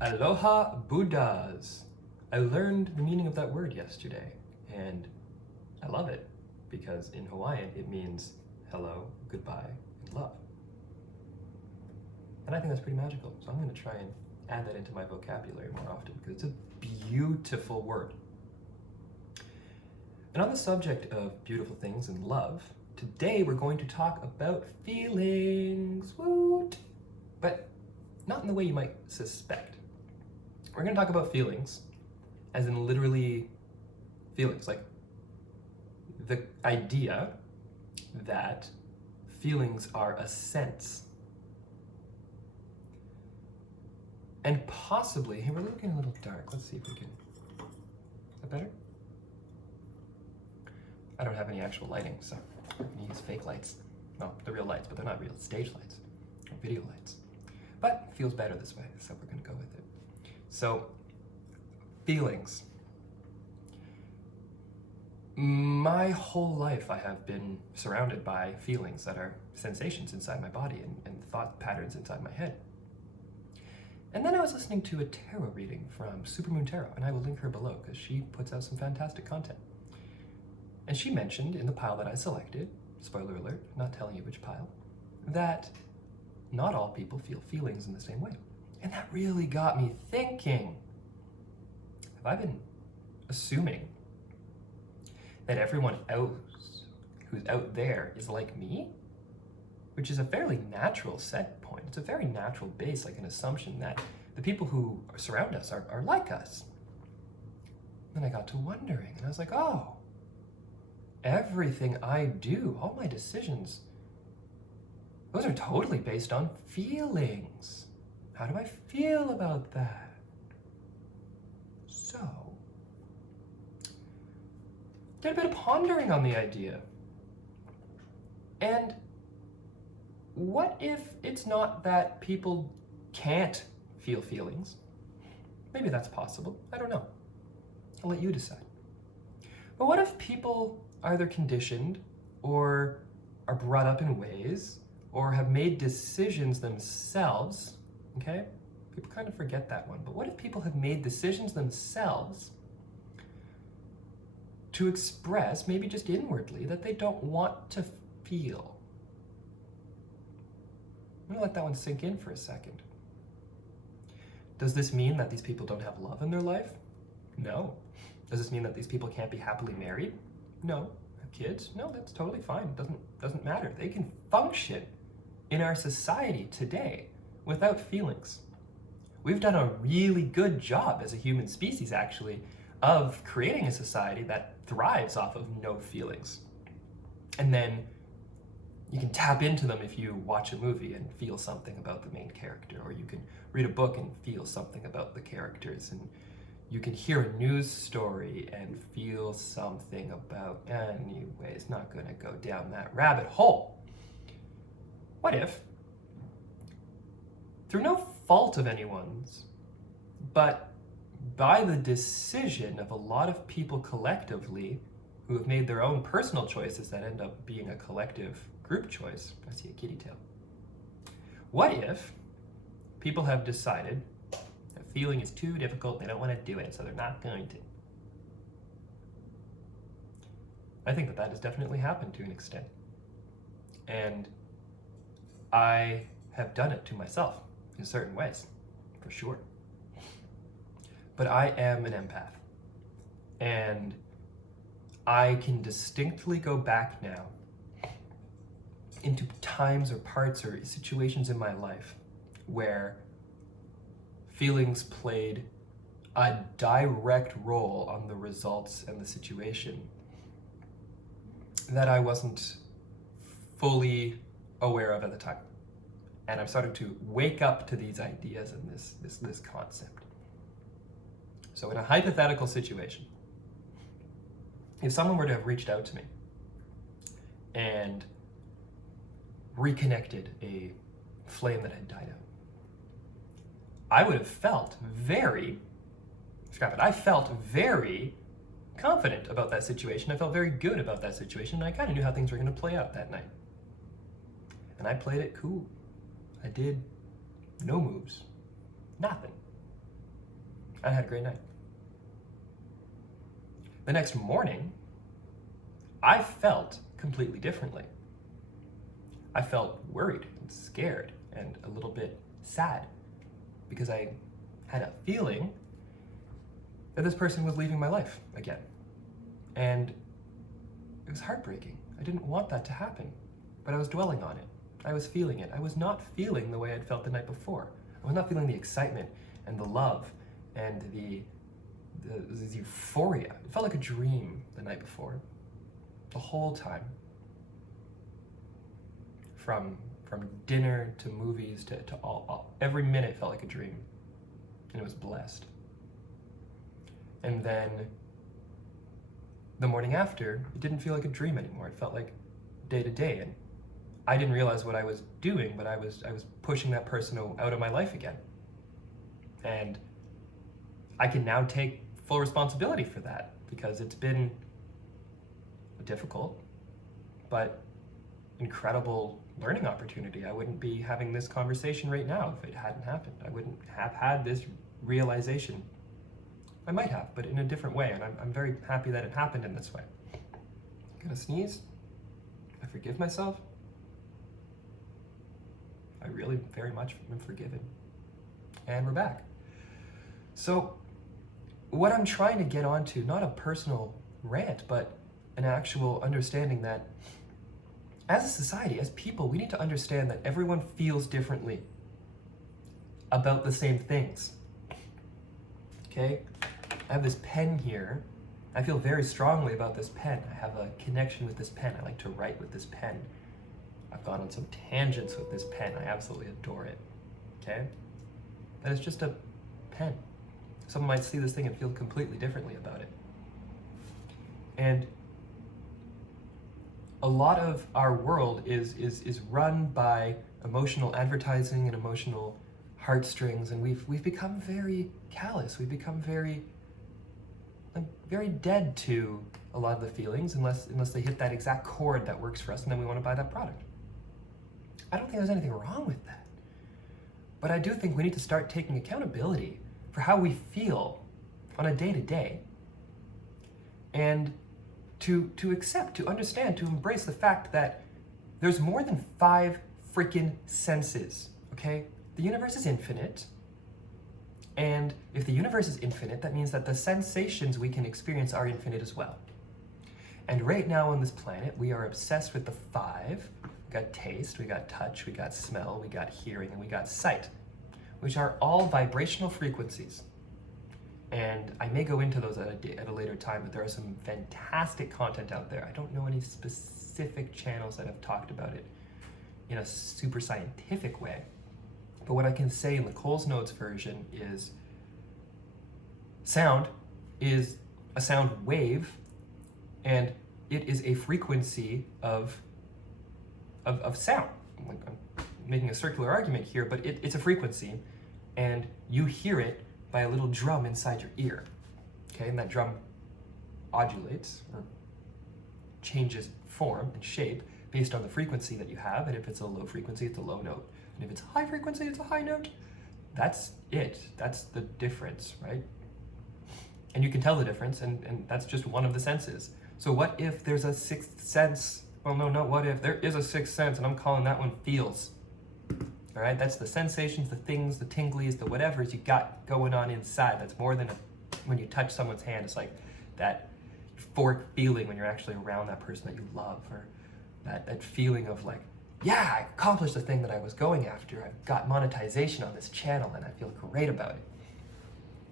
Aloha Buddhas. I learned the meaning of that word yesterday, and I love it because in Hawaiian it means hello, goodbye, and love. And I think that's pretty magical, so I'm going to try and add that into my vocabulary more often because it's a beautiful word. And on the subject of beautiful things and love, today we're going to talk about feelings, woot! But not in the way you might suspect. We're going to talk about feelings, as in literally feelings, like the idea that feelings are a sense. And possibly, hey, we're looking a little dark. Let's see if we can, is that better? I don't have any actual lighting, so I'm going to use fake lights. Well, they're real lights, but they're not real stage lights or video lights. But it feels better this way, so we're going to go with it. So, feelings. My whole life I have been surrounded by feelings that are sensations inside my body and thought patterns inside my head. And then I was listening to a tarot reading from Supermoon Tarot, and I will link her below because she puts out some fantastic content. And she mentioned in the pile that I selected, spoiler alert, not telling you which pile, that not all people feel feelings in the same way. And that really got me thinking, have I been assuming that everyone else who's out there is like me? Which is a fairly natural set point. It's a very natural base, like an assumption that the people who surround us are like us. Then I got to wondering, and I was like, oh, everything I do, all my decisions, those are totally based on feelings. How do I feel about that? So, did a bit of pondering on the idea. And what if it's not that people can't feel feelings? Maybe that's possible. I don't know. I'll let you decide. But what if people are either conditioned or are brought up in ways or have made decisions themselves? Okay? People kind of forget that one. But what if people have made decisions themselves to express, maybe just inwardly, that they don't want to feel? I'm gonna let that one sink in for a second. Does this mean that these people don't have love in their life? No. Does this mean that these people can't be happily married? No. Have kids? No, that's totally fine. Doesn't matter. They can function in our society today without feelings. We've done a really good job as a human species, actually, of creating a society that thrives off of no feelings. And then you can tap into them if you watch a movie and feel something about the main character, or you can read a book and feel something about the characters, and you can hear a news story and feel something about, anyways, not gonna go down that rabbit hole. What if, through no fault of anyone's, but by the decision of a lot of people collectively who have made their own personal choices that end up being a collective group choice, I see a kitty tail. What if people have decided that feeling is too difficult, they don't want to do it, so they're not going to? I think that has definitely happened to an extent. And I have done it to myself in certain ways, for sure. But I am an empath. And I can distinctly go back now into times or parts or situations in my life where feelings played a direct role on the results and the situation that I wasn't fully aware of at the time. And I'm starting to wake up to these ideas and this concept. So in a hypothetical situation, if someone were to have reached out to me and reconnected a flame that had died out, I would have felt very confident about that situation. I felt very good about that situation, and I kind of knew how things were going to play out that night. and I played it cool. I did no moves, nothing. I had a great night. The next morning, I felt completely differently. I felt worried and scared and a little bit sad because I had a feeling that this person was leaving my life again. And it was heartbreaking. I didn't want that to happen, but I was dwelling on it. I was feeling it. I was not feeling the way I'd felt the night before. I was not feeling the excitement and the love and the euphoria. It felt like a dream the night before, the whole time. From dinner to movies to all, every minute felt like a dream, and it was blessed. And then the morning after, it didn't feel like a dream anymore. It felt like day to day, and I didn't realize what I was doing, but I was pushing that person out of my life again. And I can now take full responsibility for that because it's been difficult, but incredible learning opportunity. I wouldn't be having this conversation right now if it hadn't happened. I wouldn't have had this realization. I might have, but in a different way, and I'm very happy that it happened in this way. I'm gonna sneeze. I forgive myself. I really very much am forgiven. And we're back. So what I'm trying to get onto, not a personal rant, but an actual understanding that as a society, as people, we need to understand that everyone feels differently about the same things. Okay? I have this pen here. I feel very strongly about this pen. I have a connection with this pen. I like to write with this pen. I've gone on some tangents with this pen. I absolutely adore it. Okay? But it's just a pen. Someone might see this thing and feel completely differently about it. And a lot of our world is run by emotional advertising and emotional heartstrings, and we've become very callous. We've become very dead to a lot of the feelings unless they hit that exact chord that works for us, and then we want to buy that product. I don't think there's anything wrong with that. But I do think we need to start taking accountability for how we feel on a day-to-day, and to accept, to understand, to embrace the fact that there's more than 5 freaking senses, okay? The universe is infinite, and if the universe is infinite, that means that the sensations we can experience are infinite as well. And right now on this planet, we are obsessed with the 5. We got taste, we got touch, we got smell, we got hearing, and we got sight, which are all vibrational frequencies. And I may go into those at a later time, but there are some fantastic content out there. I don't know any specific channels that have talked about it in a super scientific way. But what I can say in the Coles Notes version is sound is a sound wave, and it is a frequency of sound. I'm making a circular argument here, but it's a frequency, and you hear it by a little drum inside your ear, okay? And that drum modulates or changes form and shape based on the frequency that you have, and if it's a low frequency, it's a low note. And if it's high frequency, it's a high note. That's it. That's the difference, right? And you can tell the difference, and that's just one of the senses. So what if there's a 6th sense? Well, no, not what if. There is a 6th sense, and I'm calling that one feels. All right, that's the sensations, the things, the tinglies, the whatevers you got going on inside. That's more than when you touch someone's hand. It's like that euphoric feeling when you're actually around that person that you love, or that feeling of like, yeah, I accomplished the thing that I was going after. I've got monetization on this channel, and I feel great about it.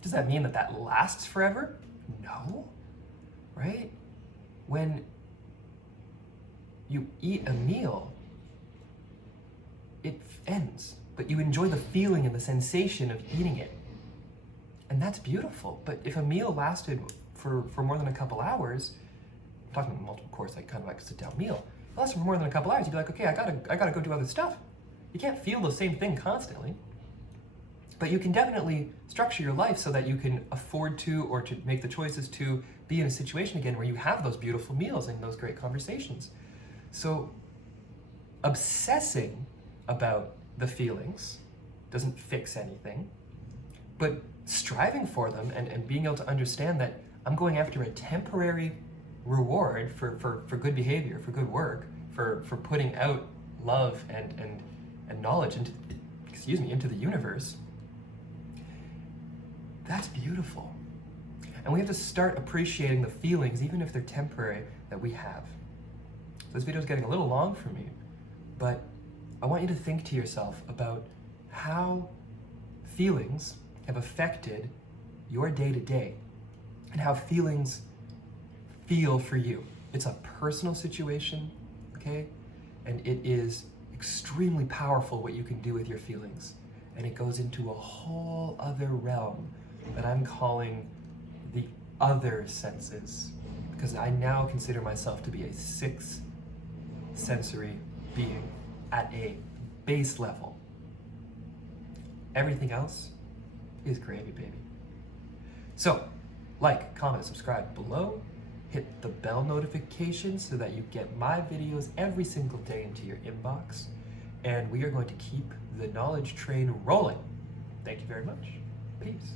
Does that mean that lasts forever? No, right? When you eat a meal, it ends, but you enjoy the feeling and the sensation of eating it. And that's beautiful. But if a meal lasted for more than a couple hours, I'm talking multiple course, like kind of like a sit-down meal, if it lasted for more than a couple hours, you'd be like, okay, I gotta go do other stuff. You can't feel the same thing constantly. But you can definitely structure your life so that you can afford to, or to make the choices to be in a situation again where you have those beautiful meals and those great conversations. So obsessing about the feelings doesn't fix anything, but striving for them and being able to understand that I'm going after a temporary reward for good behavior, for good work, for putting out love and knowledge into the universe, that's beautiful. And we have to start appreciating the feelings, even if they're temporary, that we have. So this video is getting a little long for me, but I want you to think to yourself about how feelings have affected your day-to-day and how feelings feel for you. It's a personal situation, okay? And it is extremely powerful what you can do with your feelings. And it goes into a whole other realm that I'm calling the other senses, because I now consider myself to be a sixth sensory being at a base level. Everything else is gravy, baby. So, like, comment, subscribe below. Hit the bell notification so that you get my videos every single day into your inbox. And we are going to keep the knowledge train rolling. Thank you very much. Peace.